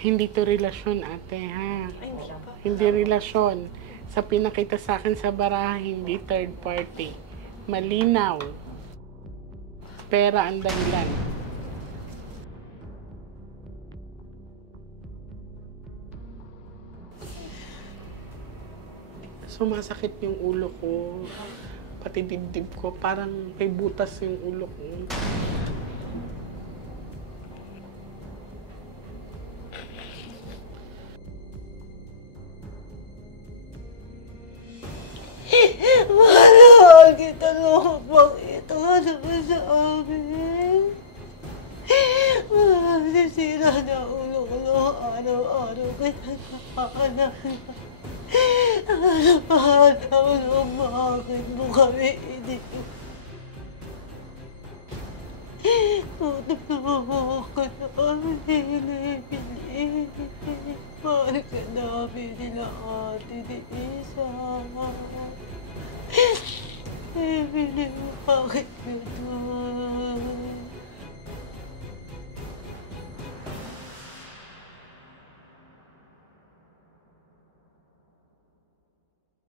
Hindi to relasyon, ate, ha? Ay, hindi pa. Hindi relasyon. Sa pinakita sa akin sa baraha, hindi third party. Malinaw. Pera ang dahilan. Sumasakit yung ulo ko. Pati dibdib ko. Parang may butas yung ulo ko. Mahal kita, Lopang. Ito ano ba sa amin? Nasisira na ulo ko. Araw-araw pinagkakanan. Araw-araw bakit mo kami hindi. Tutulungan ka namin nilibili. Mahal ka namin nila Ate Denisa. Emily, bakit ganito?